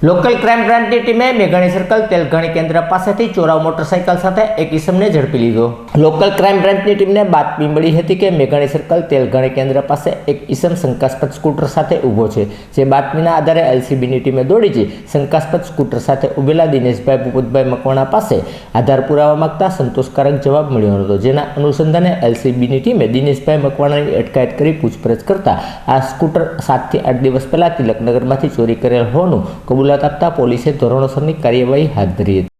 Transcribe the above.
Local crime બ્રાન્ચની ટીમે મેઘાણી સર્કલ તેલઘણી કેન્દ્ર પાસેથી ચોરાવ મોટરસાઇકલ સાથે એક ઇસમને ઝડપી લીધો। લોકલ ક્રાઇમ બ્રાન્ચની ટીમને બાતમી મળી હતી કે મેઘાણી સર્કલ તેલઘણી કેન્દ્ર પાસે એક ઇસમ શંકાસ્પદ સ્કૂટર સાથે ઊભો છે। જે બાતમીના આધારે એલસીબીની ટીમે દોડી જઈ શંકાસ્પદ સ્કૂટર સાથે ઊભેલા દિનેશભાઈ ભૂપતભાઈ મકવાણા પાસે આધાર પુરાવા માંગતા સંતોષકારક જવાબ મળ્યો હતો। જેના અનુસંધાને એલસીબીની ટીમે દિનેશભાઈ મકવાણાની અટકાયત કરી પૂછપરછ કરતા આ સ્કૂટર 7 થી 8 દિવસ પહેલા તિલકનગરમાંથી ચોરી કરેલ હોવાનું કબૂલાત આપતા પોલીસે ધોરણસરની કાર્યવાહી હાથ ધરી હતી।